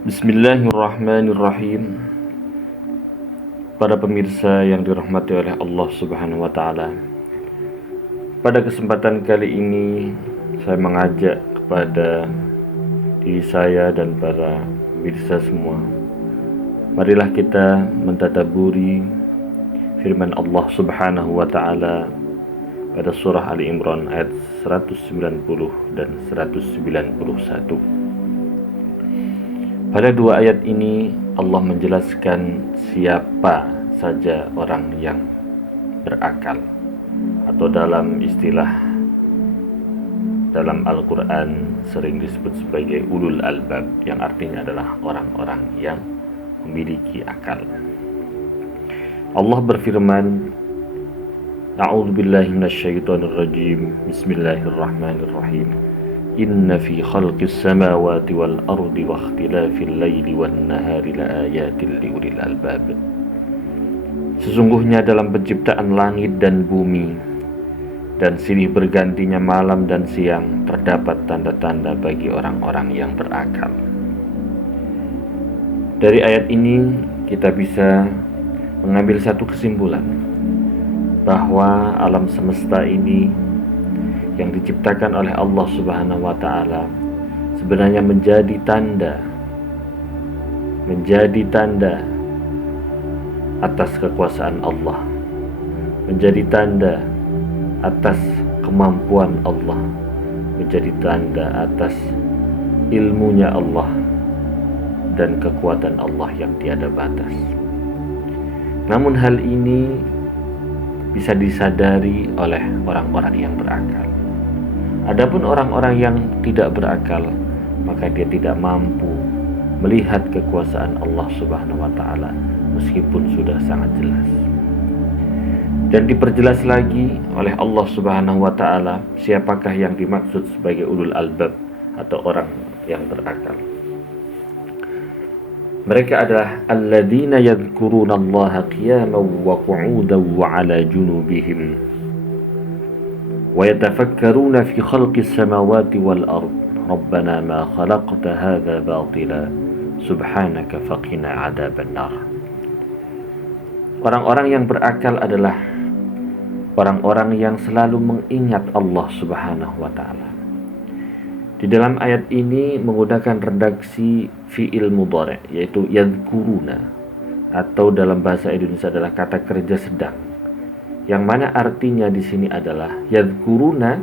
Bismillahirrahmanirrahim. Para pemirsa yang dirahmati oleh Allah Subhanahu wa taala. Pada kesempatan kali ini saya mengajak kepada diri saya dan para pemirsa semua. Marilah kita mentadabburi firman Allah Subhanahu wa taala pada surah Ali Imran ayat 190 dan 191. Pada dua ayat ini Allah menjelaskan siapa saja orang yang berakal, atau dalam istilah dalam Al-Quran sering disebut sebagai ulul albab, yang artinya adalah orang-orang yang memiliki akal. Allah berfirman, A'udzubillahi minasyaitonirrajim. Bismillahirrahmanirrahim. Inna fi khalqis samawati wal ardi wa ikhtilafil laili wan nahari laayatil liulil albab. Sesungguhnya dalam penciptaan langit dan bumi dan silih bergantinya malam dan siang terdapat tanda-tanda bagi orang-orang yang berakal. Dari ayat ini kita bisa mengambil satu kesimpulan, bahwa alam semesta ini yang diciptakan oleh Allah Subhanahu wa taala sebenarnya menjadi tanda atas kekuasaan Allah, menjadi tanda atas kemampuan Allah, menjadi tanda atas ilmunya Allah dan kekuatan Allah yang tiada batas. Namun hal ini bisa disadari oleh orang-orang yang berakal. Adapun orang-orang yang tidak berakal, maka dia tidak mampu melihat kekuasaan Allah Subhanahu wa taala meskipun sudah sangat jelas. Dan diperjelas lagi oleh Allah Subhanahu wa taala siapakah yang dimaksud sebagai ulul albab atau orang yang berakal. Mereka adalah alladzina yadhkurunallaha qiyaman wa qu'udan wa 'ala junubihim wa yatafakkaruna fi khalqis samawati wal ard. Rabbana ma khalaqta hadza batila subhanaka faqina 'adzaban nar. Orang-orang yang berakal adalah orang-orang yang selalu mengingat Allah Subhanahu wa taala. Di dalam ayat ini menggunakan redaksi fi'il mudhari', yaitu yadhkuruna, atau dalam bahasa Indonesia adalah kata kerja sedang, yang mana artinya di sini adalah yadhkuruna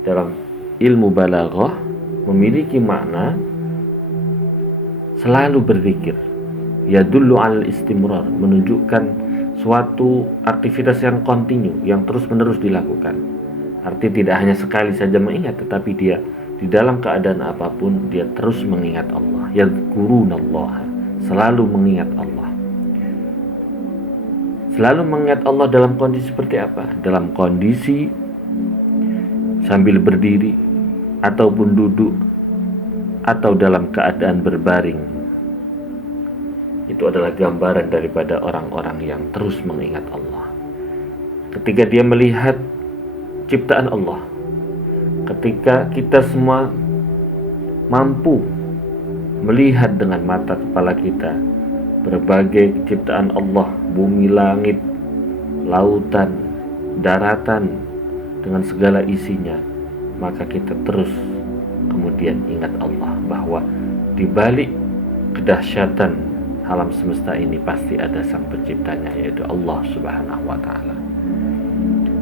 dalam ilmu balaghah memiliki makna selalu berzikir. Yadullu al istimrar, menunjukkan suatu aktivitas yang kontinu, yang terus-menerus dilakukan. Arti tidak hanya sekali saja mengingat, tetapi dia di dalam keadaan apapun dia terus mengingat Allah. Yadhkurunallaha, selalu mengingat Allah. Selalu mengingat Allah dalam kondisi seperti apa? Dalam kondisi sambil berdiri ataupun duduk atau dalam keadaan berbaring. Itu adalah gambaran daripada orang-orang yang terus mengingat Allah. Ketika dia melihat ciptaan Allah, ketika kita semua mampu melihat dengan mata kepala kita berbagai ciptaan Allah, bumi, langit, lautan, daratan dengan segala isinya, maka kita terus kemudian ingat Allah, bahwa di balik kedahsyatan alam semesta ini pasti ada sang penciptanya, yaitu Allah Subhanahu wa taala.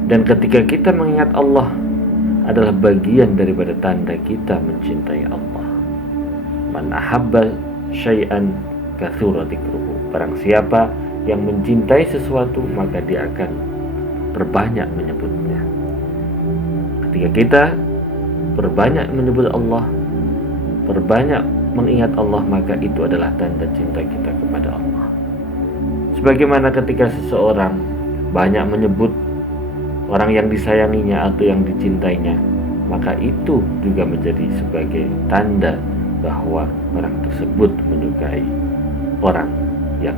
Dan ketika kita mengingat Allah adalah bagian daripada tanda kita mencintai Allah. Man ahabba syai'an katsura dzikruhu. Barang siapa yang mencintai sesuatu, maka dia akan berbanyak menyebutnya. Ketika kita berbanyak menyebut Allah, berbanyak mengingat Allah, maka itu adalah tanda cinta kita kepada Allah. Sebagaimana ketika seseorang banyak menyebut orang yang disayanginya atau yang dicintainya, maka itu juga menjadi sebagai tanda bahwa orang tersebut menyukai orang yang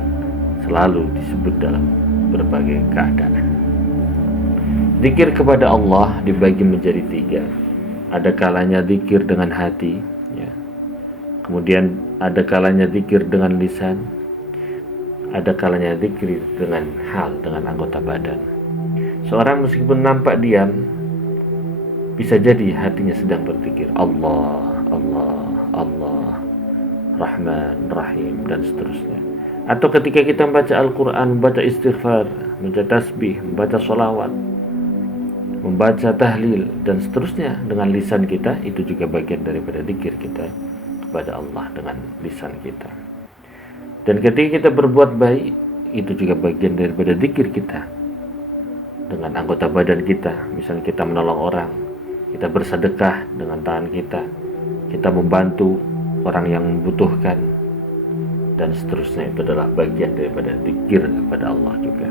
selalu disebut dalam berbagai keadaan. Zikir kepada Allah dibagi menjadi tiga. Ada kalanya zikir dengan hati, ya. Kemudian ada kalanya zikir dengan lisan, ada kalanya zikir dengan hal, dengan anggota badan. Seorang meskipun nampak diam, bisa jadi hatinya sedang berzikir Allah, Allah, Allah, Rahman, Rahim, dan seterusnya. Atau ketika kita membaca Al-Quran, membaca istighfar, membaca tasbih, membaca sholawat, membaca tahlil, dan seterusnya dengan lisan kita, itu juga bagian daripada zikir kita kepada Allah dengan lisan kita. Dan ketika kita berbuat baik, itu juga bagian daripada zikir kita dengan anggota badan kita. Misalnya kita menolong orang, kita bersedekah dengan tangan kita, kita membantu orang yang membutuhkan, dan seterusnya. Itu adalah bagian daripada zikir kepada Allah juga.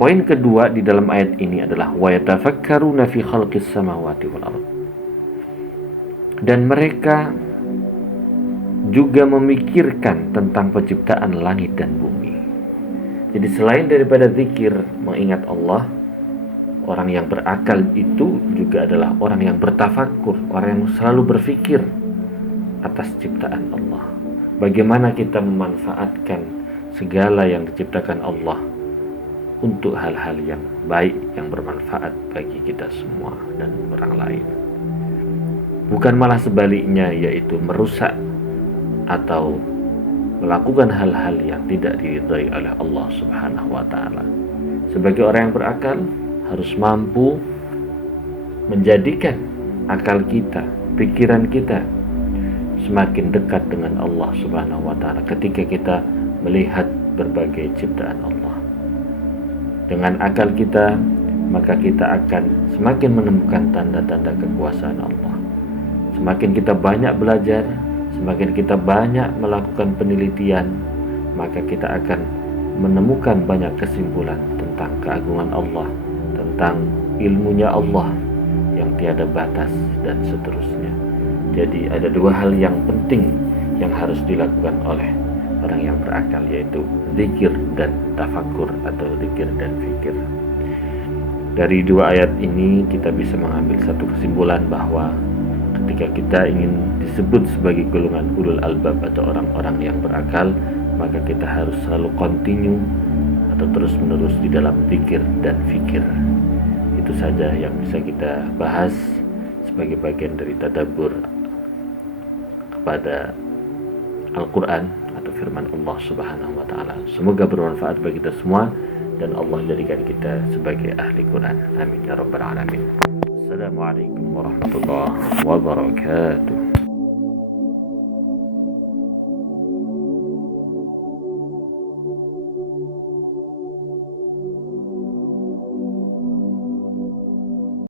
Poin kedua di dalam ayat ini adalah wa yatafakkaruna fi khalqis samawati wal ardh. Dan mereka juga memikirkan tentang penciptaan langit dan bumi. Jadi selain daripada zikir mengingat Allah, orang yang berakal itu juga adalah orang yang bertafakkur, orang yang selalu berpikir atas ciptaan Allah. Bagaimana kita memanfaatkan segala yang diciptakan Allah untuk hal-hal yang baik, yang bermanfaat bagi kita semua dan orang lain. Bukan malah sebaliknya, yaitu merusak atau melakukan hal-hal yang tidak diridhai oleh Allah Subhanahu wa ta'ala. Sebagai orang yang berakal, harus mampu menjadikan akal kita, pikiran kita semakin dekat dengan Allah Subhanahu wa ta'ala ketika kita melihat berbagai ciptaan Allah. Dengan akal kita, maka kita akan semakin menemukan tanda-tanda kekuasaan Allah. Semakin kita banyak belajar, semakin kita banyak melakukan penelitian, maka kita akan menemukan banyak kesimpulan tentang keagungan Allah, tentang ilmunya Allah yang tiada batas, dan seterusnya. Jadi ada dua hal yang penting yang harus dilakukan oleh orang yang berakal, yaitu zikir dan tafakur atau zikir dan fikir. Dari dua ayat ini kita bisa mengambil satu kesimpulan bahwa ketika kita ingin disebut sebagai golongan ulul albab atau orang-orang yang berakal, maka kita harus selalu continue atau terus-menerus di dalam zikir dan fikir. Itu saja yang bisa kita bahas sebagai bagian dari tadabbur kepada Al-Quran atau firman Allah Subhanahu wa ta'ala. Semoga bermanfaat bagi kita semua dan Allah jadikan kita sebagai ahli Quran. Amin ya rabbal alamin. Assalamualaikum warahmatullahi wabarakatuh.